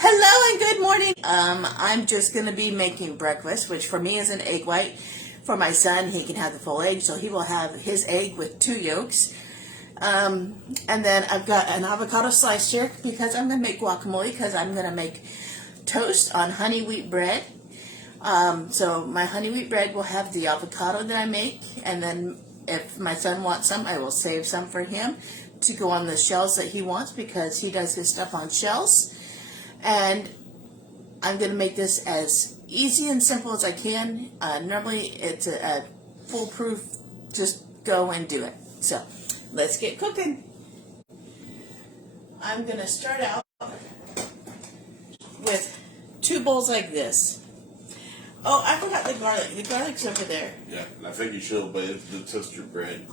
Hello and good morning. I'm just going to be making breakfast, which for me is an egg white. For my son, he can have the full egg, so he will have his egg with 2 yolks. And then I've got an avocado slice here because I'm going to make guacamole because I'm going to make toast on honey wheat bread. So my honey wheat bread will have the avocado that I make, and then if my son wants some, I will save some for him to go on the shells that he wants because he does his stuff on shells. And I'm going to make this as easy and simple as I can. Normally it's a foolproof, just go and do it. So let's get cooking. I'm going to start out with 2 bowls like this. Oh, I forgot the garlic. The garlic's over there. Yeah, I think you should, but it's to toast your bread.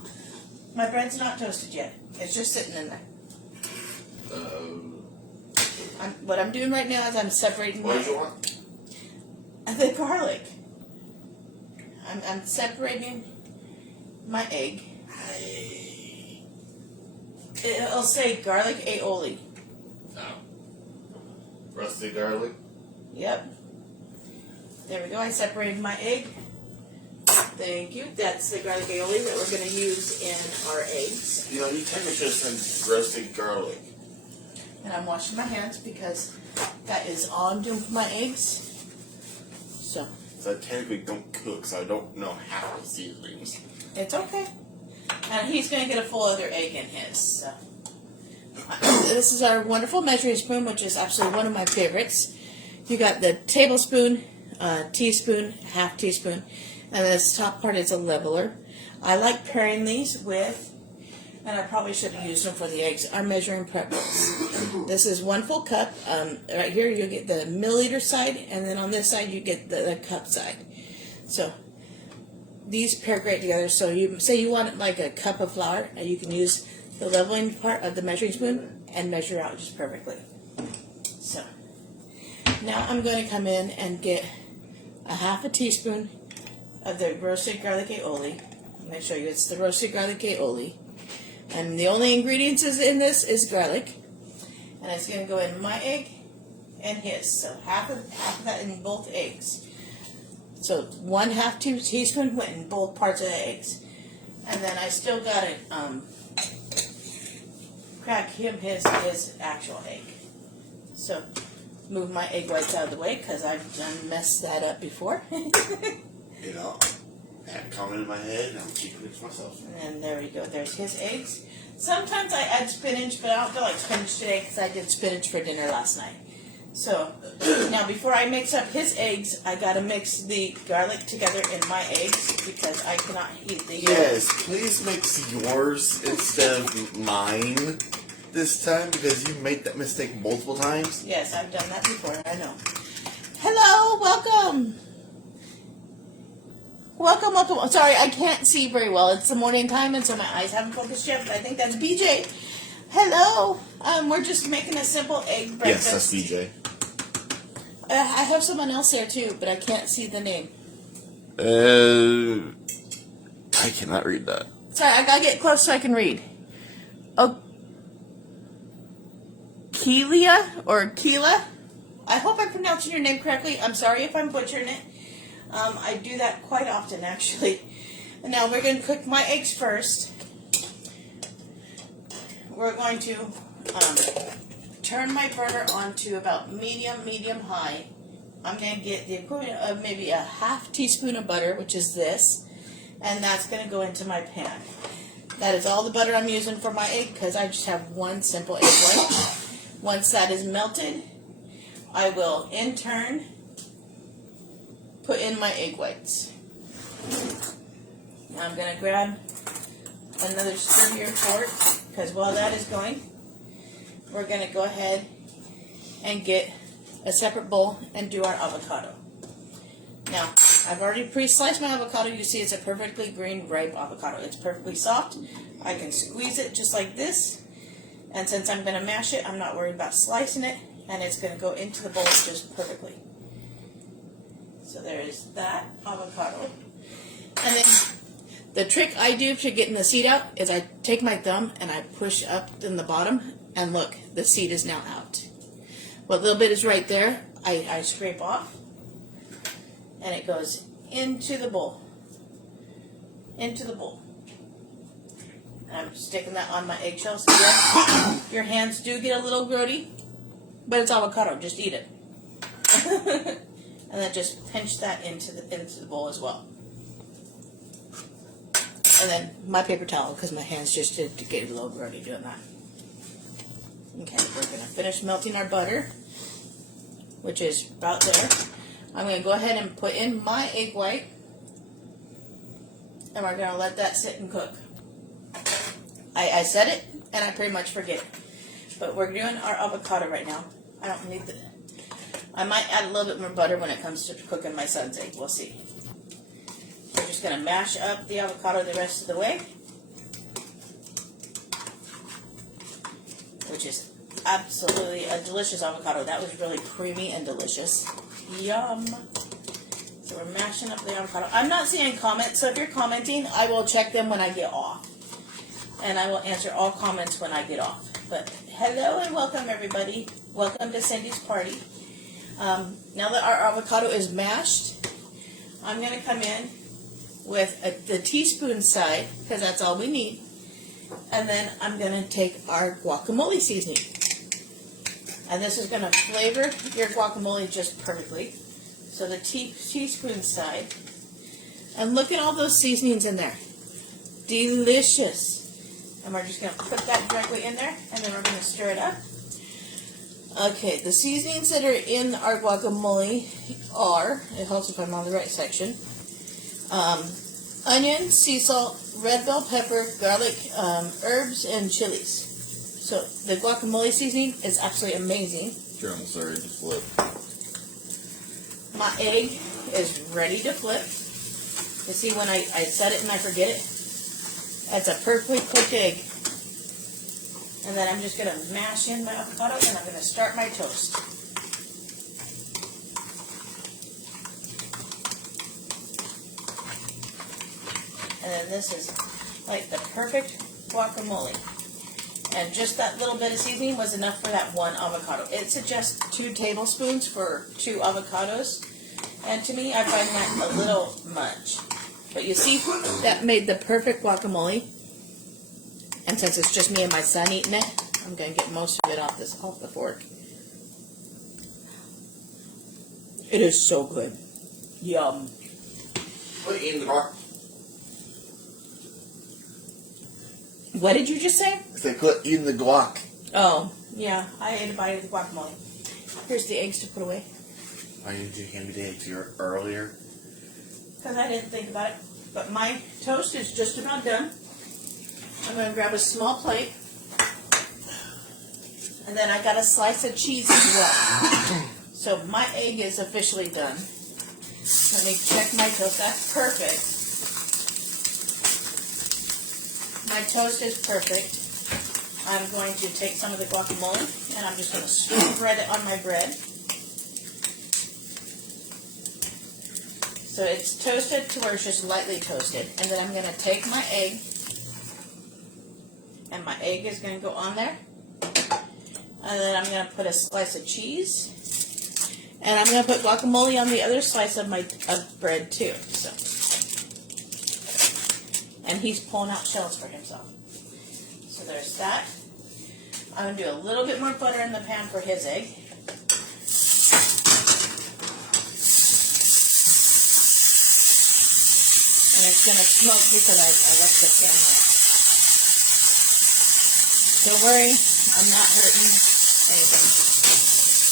My bread's not toasted yet. It's just sitting in there. What I'm doing right now is I'm separating What do you want? the garlic. I'm separating my egg. It'll say garlic aioli. Oh. Rusty garlic? Yep. There we go. I separated my egg. Thank you. That's the garlic aioli that we're going to use in our eggs. You know, you technically should have said roasted garlic. And I'm washing my hands because that is all I'm doing for my eggs. So I technically don't cook, so I don't know how to seasonings. it's okay. And he's going to get a full other egg in his. So this is our wonderful measuring spoon, which is absolutely one of my favorites. You got the tablespoon, teaspoon, half teaspoon, and this top part is a leveler. I like pairing these with, and I probably should have used them for the eggs, our measuring prep bowls. This is 1 full cup. Right here you get the milliliter side, and then on this side you get the cup side. So these pair great together. So you say you want like a cup of flour, and you can use the leveling part of the measuring spoon and measure out just perfectly. So now I'm going to come in and get a half a teaspoon of the roasted garlic aioli. I'm going to show you it's the roasted garlic aioli. And the only ingredients in this is garlic. And it's going to go in my egg and his. So half of that in both eggs. So 1/2 teaspoon went in both parts of the eggs. And then I still got to crack him his actual egg. So move my egg whites out of the way because I've done messed that up before. You know, I had a comment in my head, and I'm keeping it to myself. And there we go. There's his eggs. Sometimes I add spinach, but I don't feel like spinach today because I did spinach for dinner last night. So now before I mix up his eggs, I got to mix the garlic together in my eggs because I cannot eat the yolk. Yes, please mix yours instead of mine this time because you made that mistake multiple times. Yes, I've done that before. I know. Hello, welcome. Welcome. Sorry, I can't see very well. It's the morning time, and so my eyes haven't focused yet, but I think that's BJ. Hello. We're just making a simple egg breakfast. Yes, that's BJ. I have someone else there, too, but I can't see the name. I cannot read that. Sorry, I gotta get close so I can read. Oh, Kelia or Keela? I hope I'm pronouncing your name correctly. I'm sorry if I'm butchering it. I do that quite often, actually. And now we're going to cook my eggs first. We're going to turn my burner on to about medium high. I'm going to get the equivalent of maybe a 1/2 teaspoon of butter, which is this, and that's going to go into my pan. That is all the butter I'm using for my egg because I just have one simple egg white. Once that is melted, I will in turn put in my egg whites. Now I'm going to grab another sturdier fork because while that is going, we're going to go ahead and get a separate bowl and do our avocado. Now, I've already pre-sliced my avocado. You see it's a perfectly green, ripe avocado. It's perfectly soft. I can squeeze it just like this. And since I'm going to mash it, I'm not worried about slicing it. And it's going to go into the bowl just perfectly. So there is that avocado. And then the trick I do to getting the seed out is I take my thumb and I push up in the bottom, and look, the seed is now out. what little bit is right there, I scrape off, and it goes into the bowl. Into the bowl. I'm sticking that on my eggshells. Yes, your hands do get a little grody, but it's avocado. Just eat it. And then just pinch that into the bowl as well. And then my paper towel, because my hands just did get a little grody doing that. Okay, we're going to finish melting our butter, which is about there. I'm going to go ahead and put in my egg white, and we're going to let that sit and cook. I said it, and I pretty much forget it. But we're doing our avocado right now. I don't need the... I might add a little bit more butter when it comes to cooking my son's egg. We'll see. We're just going to mash up the avocado the rest of the way, which is absolutely a delicious avocado. That was really creamy and delicious. Yum. So we're mashing up the avocado. I'm not seeing comments, so if you're commenting, I will check them when I get off. And I will answer all comments when I get off. But hello and welcome, everybody. Welcome to Cindy's party. Now that our avocado is mashed, I'm going to come in with the teaspoon side, because that's all we need. And then I'm going to take our guacamole seasoning. And this is going to flavor your guacamole just perfectly. So the teaspoon side. And look at all those seasonings in there. Delicious. And we're just going to put that directly in there, and then we're going to stir it up. Okay, the seasonings that are in our guacamole are, it helps if I'm on the right section, onion, sea salt, red bell pepper, garlic, herbs, and chilies. So the guacamole seasoning is absolutely amazing. You're almost ready to flip. My egg is ready to flip. You see, when I set it and I forget it, that's a perfectly cooked egg. And then I'm just going to mash in my avocado, and I'm going to start my toast. And then this is like the perfect guacamole. And just that little bit of seasoning was enough for that one avocado. It suggests 2 tablespoons for 2 avocados. And to me, I find that a little much. But you see, that made the perfect guacamole. And since it's just me and my son eating it, I'm going to get most of it off the fork. It is so good. Yum. Put it in the bar. What did you just say? I said put in the guac. Oh, yeah. I ate a bite of the guacamole. Here's the eggs to put away. Why didn't you hand me the eggs earlier? Because I didn't think about it. But my toast is just about done. I'm going to grab a small plate. And then I got a slice of cheese as well. So my egg is officially done. Let me check my toast. That's perfect. My toast is perfect. I'm going to take some of the guacamole and I'm just going to spread it on my bread. So it's toasted to where it's just lightly toasted. And then I'm going to take my egg, and my egg is going to go on there. And then I'm going to put a slice of cheese. And I'm going to put guacamole on the other slice of my bread too. So, and he's pulling out shells for himself. So there's that. I'm going to do a little bit more butter in the pan for his egg. And it's going to smoke because I left the pan there. Don't worry, I'm not hurting anything.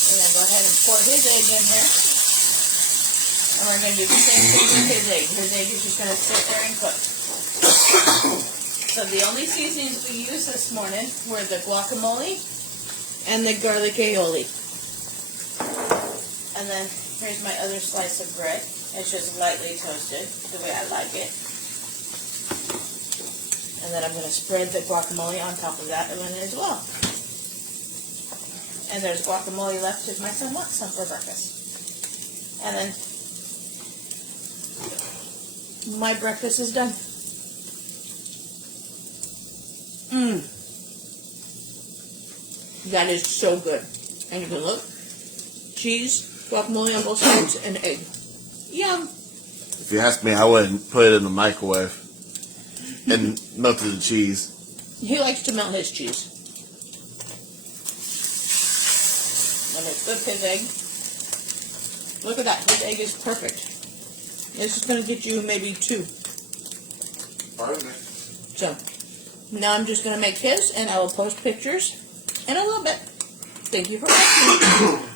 We're going to go ahead and pour his egg in here. And we're going to do the same thing with his egg. His egg is just going to sit there and cook. So the only seasonings we used this morning were the guacamole and the garlic aioli. And then here's my other slice of bread. It's just lightly toasted, the way I like it. And then I'm going to spread the guacamole on top of that one as well. And there's guacamole left if my son wants some for breakfast. And then my breakfast is done. That is so good. And you can look, cheese, guacamole on both sides, and egg. Yum. If you ask me, I wouldn't put it in the microwave and melted the cheese. He likes to melt his cheese. Let me flip his egg. Look at that. His egg is perfect. This is going to get you maybe 2. Pardon me. So, now I'm just going to make his, and I will post pictures in a little bit. Thank you for watching.